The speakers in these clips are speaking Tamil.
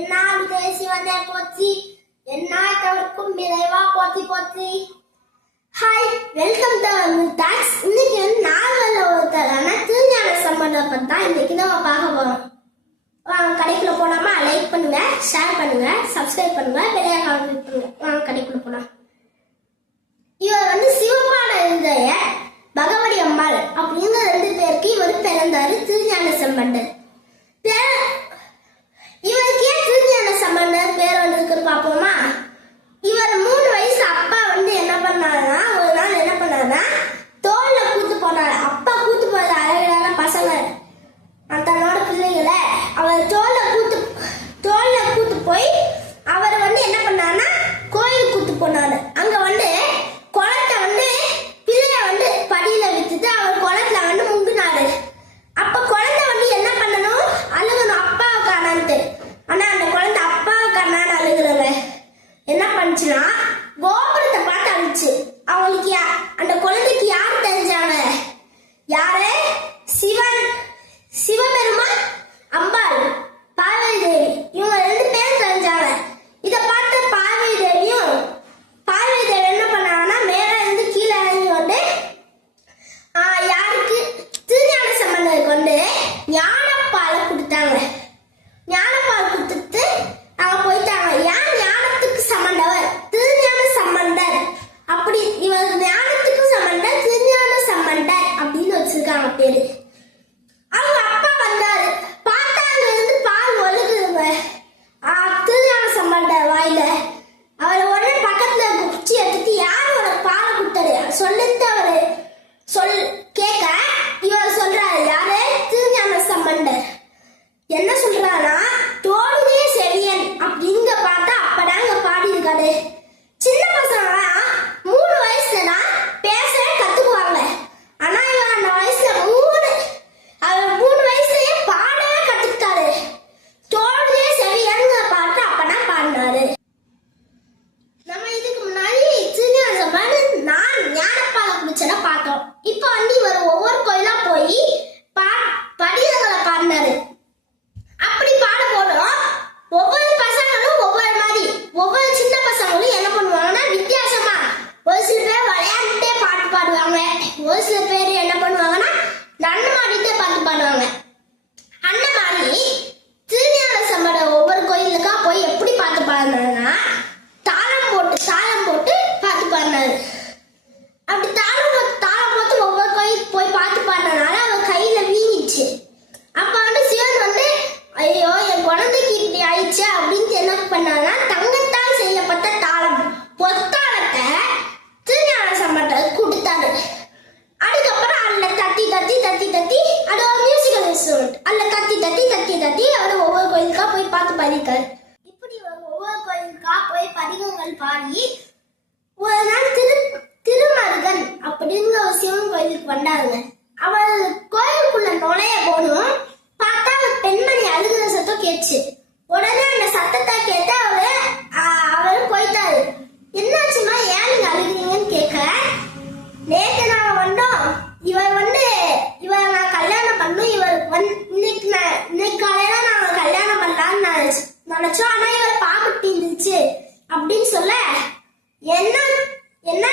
என்னால் தேசிவனே போற்றி, எந்நாட்டவர்க்கும் இறைவா போற்றி போற்றி. Hi, welcome to talks. இன்னைக்கு நாவல்ல ஒருத்தரான திருஞான சம்பந்தர் பத்தி தான் இன்னைக்கு நம்ம பார்க்க போறோம். வாங்க கடைக்குள்ள போலாமா? லைக் பண்ணுங்க, ஷேர் பண்ணுங்க, சப்ஸ்கிரைப் பண்ணுங்க, பெரிய காமெண்ட் பண்ணுங்க. வாங்க கடைக்குள்ள போலாம். இவர் சிவபாட எழுதிய பகவதி அம்மாள் அப்படிங்கிற 2 பேருக்கு இவர் பிறந்தாரு திருஞான சம்பந்தர். இவருக்கு ஏன் திருஞான சம்பந்தர் பேர் வந்திருக்குன்னு பார்ப்போமா? இவர் 3 வயசு அப்பா என்ன பண்ணாருன்னா, ஒரு நாள் என்ன பண்ணாருன்னா, தோல்ல கூத்து போனாரு. அப்பா கூத்து போற அழகான பசங்க தன்னோட பிள்ளைகளை அவர் தோல்ல கூத்து போய் அவர் என்ன பண்ணாருன்னா கோயில் கூத்து போனாரு. அங்க குளத்தை பிள்ளைய படியில வித்துட்டு அவர் குளத்துல முங்கினாரு. அப்ப குழந்தை என்ன பண்ணணும், அழுகணும் அப்பாவை காணான்ட்டு. ஆனா அந்த குழந்தை அப்பாவை காணான்னு அழுகுறவ என்ன பண்ணுச்சுன்னா கோபுரத்தை பார்த்து அழுச்சு. அவங்களுக்கு அந்த குழந்தைக்கு யார் தெரிஞ்சாங்க? யாரு? சிவன், சிவபெருமான், அம்பாள், பார்வதி தேவி. இவங்க 2 பேரும் தெரிஞ்சாங்க. இத பார்த்து பார்வதி தேவி என்ன பண்ணாங்கன்னா, மேல இருந்து கீழே இறங்கி யாருக்கு? திருஞான சம்பந்தருக்கு ஞானப்பாலை கொடுத்தாங்க. ஞானப்பால் கொடுத்துட்டு அவங்க போயிட்டாங்க. ஏன் ஞானத்துக்கு சம்பந்தவர் திருஞான சம்பந்தர், அப்படி இவர் ஞானத்துக்கு சம்பந்தர் திருஞான சம்பந்தர் அப்படின்னு வச்சிருக்காங்க பேரு. அவங்க அப்பா வந்தாரு, பார்த்தா அங்க இருந்து பால் ஒழுகுதுங்க திருஞான சம்பந்தர் வாயில. அவர் உடனே பக்கத்துல குச்சி எடுத்துட்டு யார் உனக்கு பால் கொடுத்தாரு சொல்லிட்டு அவரு கேட்க இவர் சொல்றாரு, யாரு? திருஞான சம்பந்தர். என்ன சொல்றானா, தோடுதே செவியன் அப்படிங்க பார்த்தா அப்பதாங்க பாடி இருக்காரு. சின்ன பசங்க 3 வயசுல பேசவே கத்துக்குவாங்க. ஆனா இவர் அந்த வயசுல 3 வயசுலயே பாடவே கத்துக்கிட்டாரு. தோடுதே செவியன் பாட்டு அப்பதான் பாடினாரு. நம்ம இதுக்கு முன்னாடி திருஞான சம்பந்தர் நான் ஞானப்பாலை குடிச்சத பார்த்தோம். இப்ப இவர் ஒவ்வொரு கோயிலா போய் படிகளை பாடினாரு. அப்படி பாட போறோம். ஒவ்வொரு பசங்களும் ஒவ்வொரு மாதிரி, ஒவ்வொரு சின்ன பசங்களும் என்ன பண்ணுவாங்கன்னா வித்தியாசமா, ஒரு சில பேர் விளையாண்டுட்டே பாட்டு பாடுவாங்க, ஒரு சில பேர் என்ன பண்ணுவாங்கன்னா நன்னு மாடிட்டே பாட்டு பாடுவாங்க. அந்த மாதிரி திருஞான சம்பந்தர் ஒவ்வொரு கோயிலுக்கா போய் எப்படி பாட்டு பாடினாருன்னா, தாளம் போட்டு பாட்டு பாடினாரு. அப்படி தாளம் போட்டு ஒவ்வொரு கோயிலுக்கு போய் பாட்டு பாடினால அவர் கையில வீங்கிச்சு. அப்ப சிவன் ஐயோ என் குழந்தைக்கு இப்படி ஆயிடுச்சு அப்படின்னு என்ன பண்ணாங்கன்னா, தங்கத்தால் செய்யப்பட்ட தாளம் பொத்தாளத்தை திருஞான சம்பந்தர் கொடுத்தாரு. அதுக்கப்புறம் அதுல தட்டி அது ஒரு மியூசிக்கல் இன்ஸ்ட்ருமெண்ட். அதுல தட்டி அவர் ஒவ்வொரு கோயிலுக்கா போய் பாட்டு பாடிட்டாரு. இப்படி ஒவ்வொரு கோயிலுக்கா போய் பதிகங்கள் பாடி ஒரு நாள் திருமருகன் அப்படிங்கிற ஒரு சிவன் கோயிலுக்கு வந்தாருங்க. அவர் கோயிலுக்குள்ள நுழைய போனும் பார்த்தா அவர் பெண்மணி அழுகிற சத்தம் கேட்டுச்சு. உடனே அந்த சத்தத்தை கேட்டு அவர் போயிட்டாரு. என்னாச்சுமா, ஏன் நீங்க அழுகிறீங்கன்னு கேட்க, நேற்று நாங்க வந்தோம், இவர் நான் கல்யாணம் பண்ணும், இவர் இன்னைக்கு காலையில நாங்க கல்யாணம் பண்ணலாம்னு நினைச்சோம். ஆனா இவர் பாக்குட்டி இருந்துச்சு அப்படின்னு சொல்ல, என்ன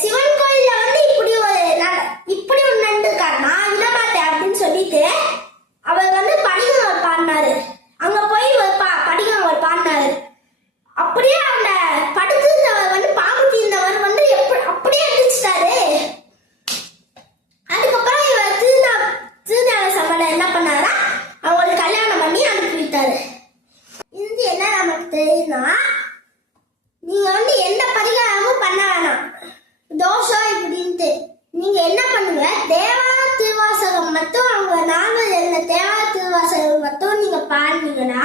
சிவன் கோயில்ல இப்படி ஒரு நண்டு இருக்காரு, நான் விட மாட்டேன் அப்படின்னு சொல்லிட்டு அவர் படிகங்கள் பாடினாரு. அங்க போய் படிகங்கள் பாடினாரு. அப்படியே அந்த படுத்திருந்தவர் பாக்குத்தி இருந்தவர் அப்படியே எதிர்ச்சிட்டாரு. அதுக்கப்புறம் இவர் திருஞான சம்பந்தர் என்ன பண்ணாரா, அவங்களுக்கு கல்யாணம் பண்ணி அனுப்பி விட்டாரு. இது என்ன நமக்கு தெரியும்னா, நீங்க எந்த பரிகாரமும் பண்ண வேணாம், தோஷம் இப்படின்ட்டு. நீங்க என்ன பண்ணுங்க, தேவார திருவாசகம் மட்டும், அவங்க நாங்கள் என்ன தேவார திருவாசகம் மட்டும் நீங்க பாடினீங்கன்னா,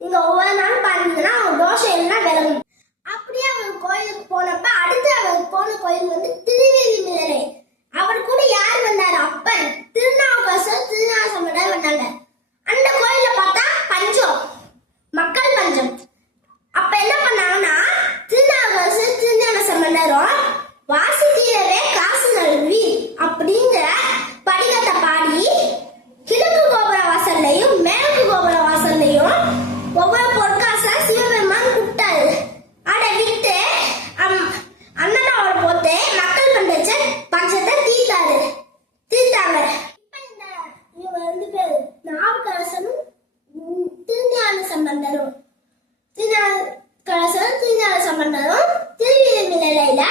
நீங்க ஒவ்வொரு நாளும் பாடினீங்கன்னா அவங்க தோஷம் எல்லாம் விலகும். அப்படியே அவர் கோயிலுக்கு போனப்ப அடுத்து அவர் போன கோயில் திருவேலிமலை. அவர் கூட யார் வந்தாரு? அப்பன் திருநாவுக்கரசர், திருஞான சம்பந்தர் வந்தாங்க. அந்த கோயில பார்த்தா பஞ்சம், மக்கள் பஞ்சம். அப்ப என்ன பண்ணாங்கன்னா, திருநாவுக்கரசர் திருஞான சம்பந்தரும் வாசிக்கிறவே காசு நல்வி அப்படிங்கிற படிகத்தை பாடி கிழக்கு கோபுர வாசல்லையும் மேற்கு கோபுர வாசல்லையும் அவங்க 2 பேர் நாவுக்கரசரும் திருஞான சம்பந்தரும் திருஞான சம்பந்தரும் திருவிழிமிலையில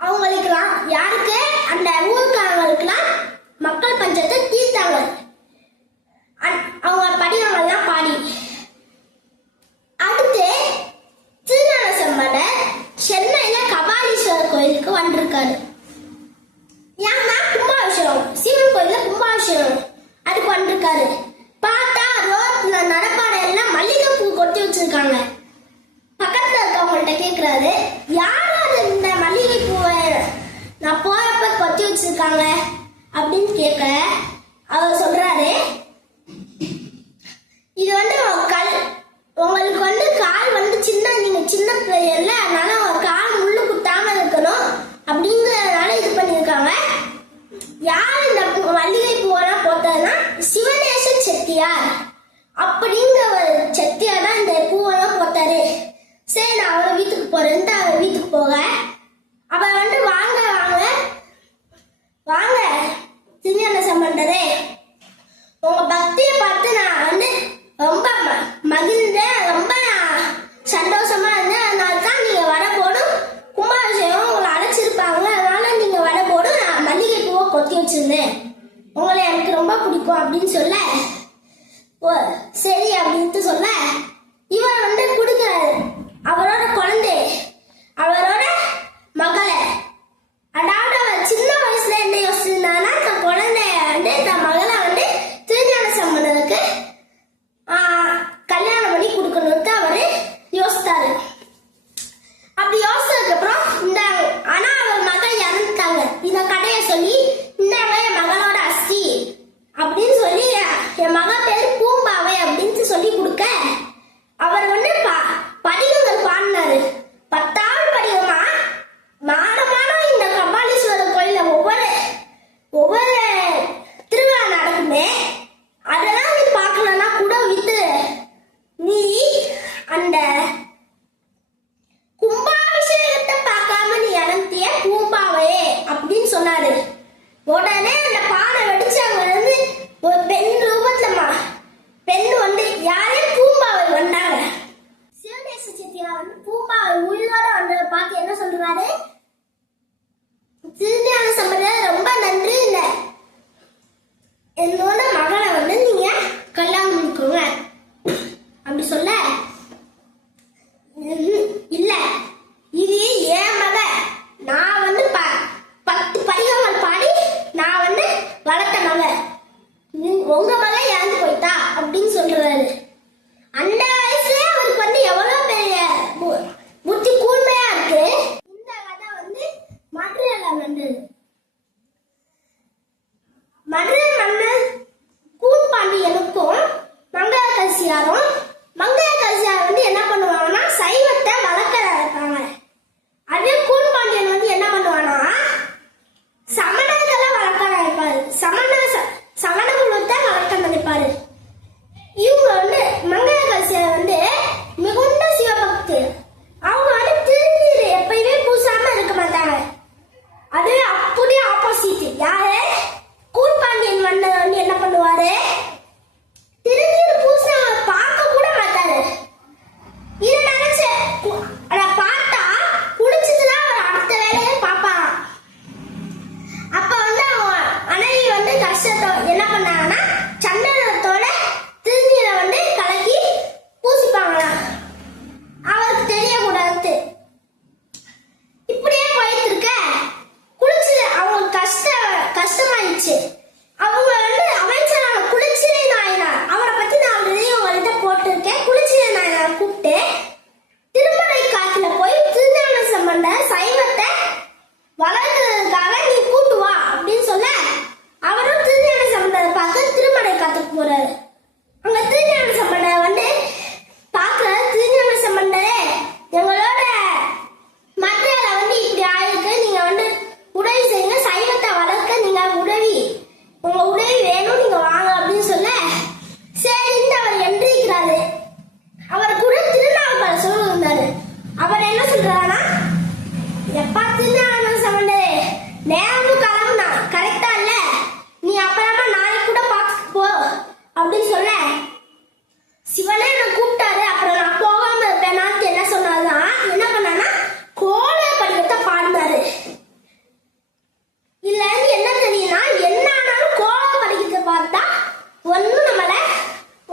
அவங்களுக்குலாம் யாருக்கு அந்த ஊருக்காரங்களுக்குலாம் மக்கள் பஞ்சத்தை தீர்த்தாங்க. அவங்க படிவங்கள்லாம் பாடி அடுத்து திருஞான சம்பந்தர் சென்னையில கபாலீஸ்வரர் கோயிலுக்கு வந்திருக்காரு. ஏன்னா கும்பாபிஷேகம், சிவன் கோயில கும்பாபிஷேகம் அதுக்கு வந்திருக்காரு. பார்த்தா ரோட்ல நடப்பாட எல்லாம் மல்லிகைப்பூ கொட்டி வச்சிருக்காங்க. பக்கத்துல இருக்கவங்கள்ட்ட கேக்குறாரு, யாராவது இந்த மல்லிகை பூவை நான் போறப்ப கொத்தி வச்சிருக்காங்க அப்படின்னு கேட்க அவர் சொல்றாரு, இது உங்களுக்கு கால் நீங்க சின்ன பிள்ளைல, அதனால ஒரு கால் முள்ளு குத்தாம இருக்கணும் அப்படிங்கறதுனால இது பண்ணிருக்காங்க. யார் இந்த மல்லிகை பூவெல்லாம் போட்டதுன்னா சிவநேச செட்டியார் அப்படிங்கிற ஒரு செட்டியார் தான் இந்த பூவெல்லாம் போட்டாரு. சரி நான் அவர் வீட்டுக்கு போறேன்ட்டு அவர் வீட்டுக்கு போக அவர் வாங்க வாங்க வாங்க திருஞான சம்பந்தரே, உங்க பக்தியை பார்த்து நான் ரொம்ப மகிழ்ந்தேன், ரொம்ப சந்தோஷமா இருந்தேன். அதனால தான் நீங்க வரபோடும் கும்பாபிஷேகம் உங்களை அழைச்சிருப்பாங்க, அதனால நீங்க வரபோடும் நான் மல்லிகை பூவை கொத்தி வச்சிருந்தேன், உங்களை எனக்கு ரொம்ப பிடிக்கும் அப்படின்னு சொல்ல, சரி அப்படின்ட்டு சொல்ல இவர் கொடுக்கிறாரு அவரோட குழந்தை, அவரோட மகளை. அதாவது அவர் சின்ன வயசுல என்ன யோசிச்சிருந்தாங்கன்னா தன் குழந்தைய தன் மகளை திருஞான சம்பந்தருக்கு கல்யாணம் பண்ணி கொடுக்கணும்ட்டு அவரு யோசித்தாரு. அப்படி யோசிச்சதுக்கு அப்புறம் ஆனா அவர் மகள் இறந்துட்டாங்க. இந்த கதையை சொல்லி இந்தாங்க என் மகளோட அஸ்தி அப்படின்னு சொல்லி என் மகள் பேரு பூம்பாவை அப்படின்னு சொல்லி கொடுக்க அவர் படிகங்கள் பாடினாரு. 10வது படிகமா மாடமான இந்த கபாலீஸ்வரர் கோயில ஒவ்வொரு திருவிழா நடக்குமே, அதெல்லாம் நீ பார்க்கலன்னா கூட வித்து நீ அந்த கும்பாபிஷேகத்தை பார்க்காம நீ இறந்திய பூம்பாவே அப்படின்னு சொன்னாரு. உடனே அந்த பானை வெடிச்சு அங்க ஒரு பெண் ரூபத்துல பெண் யாரே பூம்பாவை வந்தாங்க. சிவநேச செட்டியார் பூம்பாவை உயிரோட வந்ததை பார்த்து என்ன சொல்றாரு, திருஞான சம்பந்தர் ரொம்ப நன்றி, என்னோட மகளை நீங்க கல்யாணம் பண்ணிக்கோங்க அப்படி சொல்ல, இல்ல இது என் மக, நான் 10 படிகங்கள் பாடி நான் வளர்த்த மக, உங்க மக இறந்து போயிட்டா அப்படின்னு சொல்றாரு. அந்த வயசுல அவருக்கு எவ்வளவு பெரிய புத்தி கூர்மையா இருக்கு. இந்த கதை மதுரையில வந்தது. மதுரை மன்னர் கூன்பாண்டியனுக்கும் மங்கையர்க்கரசியாரும் என்ன பண்ணுவாங்கன்னா சைவத்தை வளர்க்க இருப்பாங்க. அதே கூன்பாண்டியன் என்ன பண்ணுவானா சமணர்களை வளர்க்க இருப்பாரு. சமண குலத்தை வளர்க்க ஒன்றும் நம்மள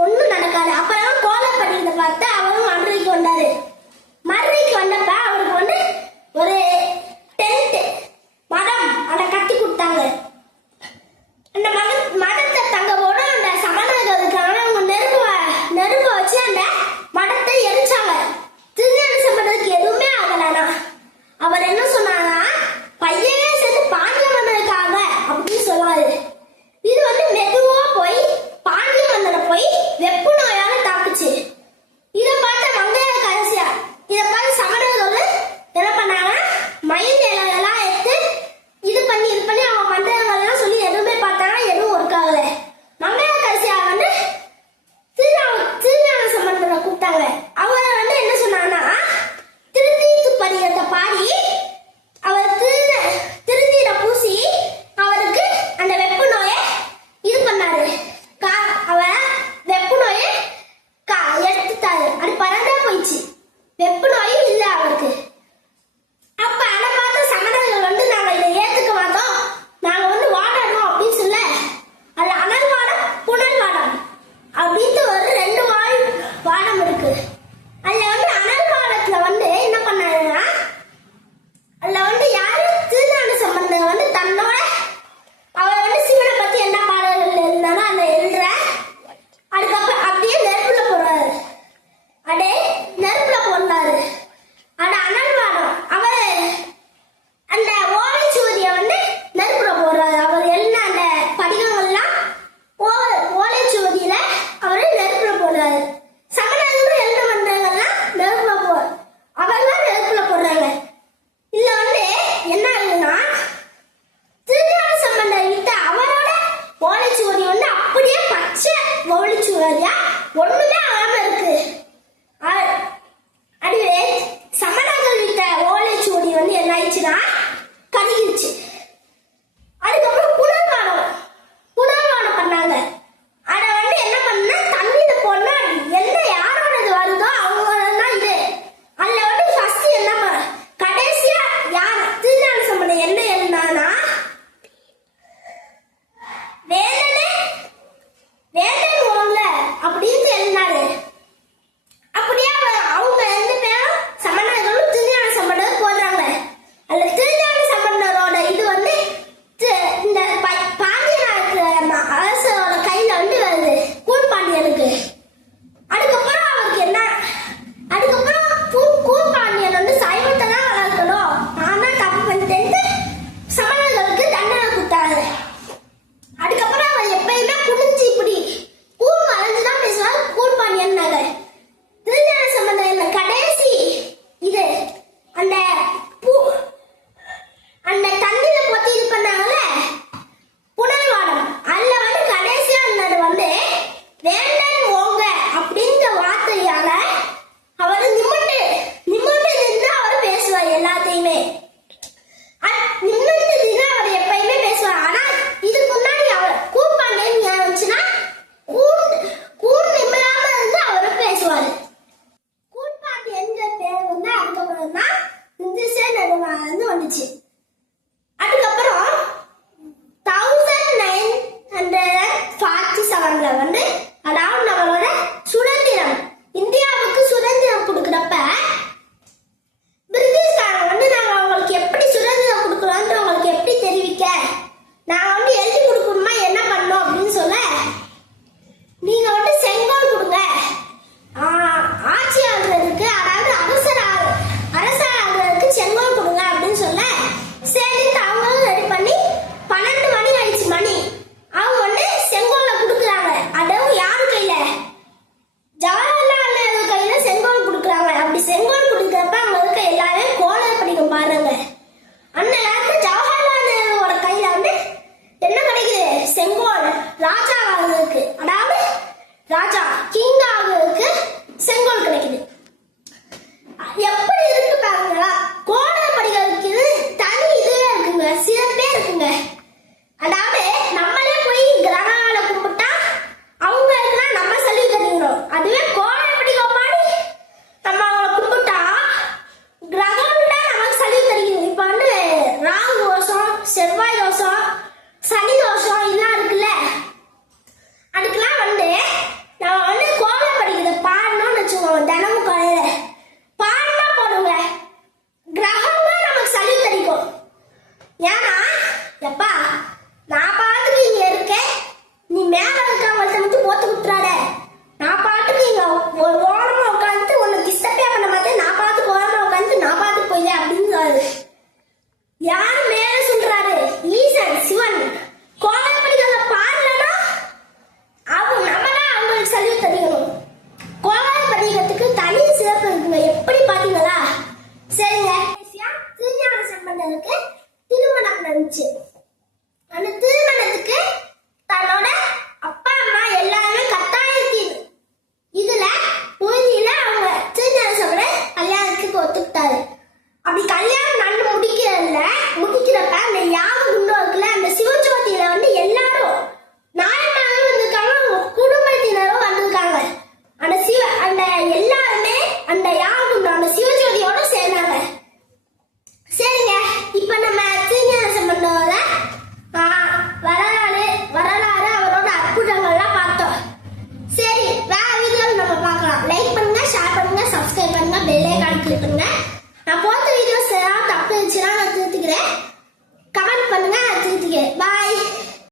ஒன்றும் நடக்காது. அப்புறம் கோலப்பட்டினத்தை பார்த்து அவரும் மதுரைக்கு வந்தாரு. மதுரைக்கு வந்தப்ப அவருக்கு வந்து ஒரு டென்ட் மரம் அதை கட்டி கொடுத்தாங்க. அந்த மதத்தை தங்கவோட அந்த சமணர்களுக்கான அவங்க நெருப்ப வச்சு அந்த மடத்தை எரிச்சாங்க. திருஞான சம்பந்தருக்கு எதுவுமே ஆகலனா அவர் என்ன சொன்னாங்கன்னா, பையனே சேர்த்து பாண்டிய மன்னருக்காக அப்படின்னு சொன்னாரு. இது வந்து மெதுவா போய் பாண்டிய மன்னரை போய் வெப்பு நோயால தாக்குச்சு. இதை பார்த்த மங்கையர்க்கரசியா இதை பார்த்து சமணர்கள் என்ன பண்ணாங்க, மயில் இலையெல்லாம் எடுத்து இது பண்ணி அவங்க பண்றவங்கலாம் சொல்லி எதுவுமே பார்த்தாங்க, எதுவும் ஒர்க் ஆகல. மங்கையர்க்கரசியா வந்து திருஞான சம்பந்தரை கூப்பிட்டாங்க. அவரை வந்து என்ன சொன்னாங்கன்னா, திருத்தீர்த்து பதிகத்தை பாடி அவர் திருநீரை பூசி அவருக்கு அந்த வெப்பு நோயை இது பண்ணாரு. அவர் வெப்பு நோயை எடுத்துட்டாரு. அது பறந்தே போயிடுச்சு. வெப்பு நோயும் இல்லை அவருக்கு. அப்ப அதை பார்த்த சமணர்கள் வந்து நாங்க இதை ஏத்துக்க மாட்டோம், நாங்க வந்து வாடணும் அப்படின்னு சொல்ல, அது அனல் வாடம் புனல் வாடம் அப்படின்ட்டு ஒரு 2 வாடம் இருக்கு. அதுல வந்து அனல் வாடத்துல வந்து என்ன பண்ணாருன்னா, அதுல வந்து யாரு திருஞான சம்பந்தர் வந்து தன்னோட அவர் வந்து சிவனை பத்தி என்ன பாடல்கள் எழுதினாலும் அந்த எழுதுற, அதுக்கப்புறம் அப்படியே நெருப்புல போடுறாரு. அடே நெருப்புல போடுறாரு. அது அனல்வாடம். அவர் அந்த ஓலைச்சுவடியை வந்து நெருப்புல போடுறாரு. அவர் எழுதின அந்த படிகங்கள்லாம் ஓலைச்சுவடியில அவரு நெருப்புல போடுறாரு. சமணர்களும் எழுத வந்தவங்கெல்லாம் நெருப்புல அவர்லாம் நெருப்புல போடுறாங்க. இதுல வந்து என்ன ஆகுதுன்னா, திருஞான சம்பந்தர் விட்ட அவரோட ஓலைச்சுவடி வந்து அப்படியே பச்சை ஓலைச்சுவடியா ஒண்ணுமே ஆகாம இருக்கு. அதுவே சமணர்கள் விட்ட ஓலைச்சுவடி வந்து என்ன ஆயிடுச்சுன்னா கருகிருச்சு. அதுக்கப்புறம் புனர்வானம் பண்ணாங்க. அதை வந்து என்ன பண்ணா, தண்ணியில போனா என்ன யாரோடது வருதோ அவங்களதான் இது. அதுல வந்து ஃபர்ஸ்ட் என்ன கடைசியா யார் திருஞான சம்பந்தர் என்ன எழுதினானா, வேந்தன் ஓங்கல அப்படின்னு எழுதினாரு. அப்படியே அவங்க 2 பேரும் சமணர்களும் திருஞான சம்பந்தர் போடுறாங்க. அதுல திருஞான சம்பந்தரோட இது வந்து இந்த பாண்டிய அரசரோட கையில வந்து வருது, கூழ்பாண்டியனுக்கு. அதுக்கப்புறம் அவருக்கு என்ன, அதுக்கப்புறம் கூழ்பாண்டியன் வந்து சைவத்தை தான் வளர்க்கணும், நான் தான் தப்பு பண்ணிட்டேன்ட்டு சமணர்களுக்கு தண்டனை கொடுத்தாரு. அதுக்கப்புறம் அவர் எப்பயுமே குடிச்சு இப்படி கூழ் மறைஞ்சுதான் பேசுவார் கூழ்பாண்டியன் நகர். திருஞான சம்பந்தர் கடைசி இது அந்த தண்ணியில போட்டு இது பண்ணாங்கல்ல புனல்வாடம், அதுல வந்து கடைசியா இருந்தது வந்து வேந்தன் ஓங்க அப்படின்ற வார்த்தையால அவர் நிமிர்ந்து நின்று அவர் பேசுவார் எல்லாத்தையுமே. நிமிர்ந்து நின்று அவர் எப்பயுமே பேசுவார். ஆனா இதுக்கு முன்னாடி அவர் கூழ்பாண்டியன் இருந்துச்சுன்னா கூழ் நிமிராம இருந்து அவர் பேசுவாரு. கூழ்பாண்டியன் பேர் வந்து அதுக்கப்புறம் தான் இந்துசே நடுவாந்து வந்துச்சு. அதுக்கப்புறம் 1947 வந்து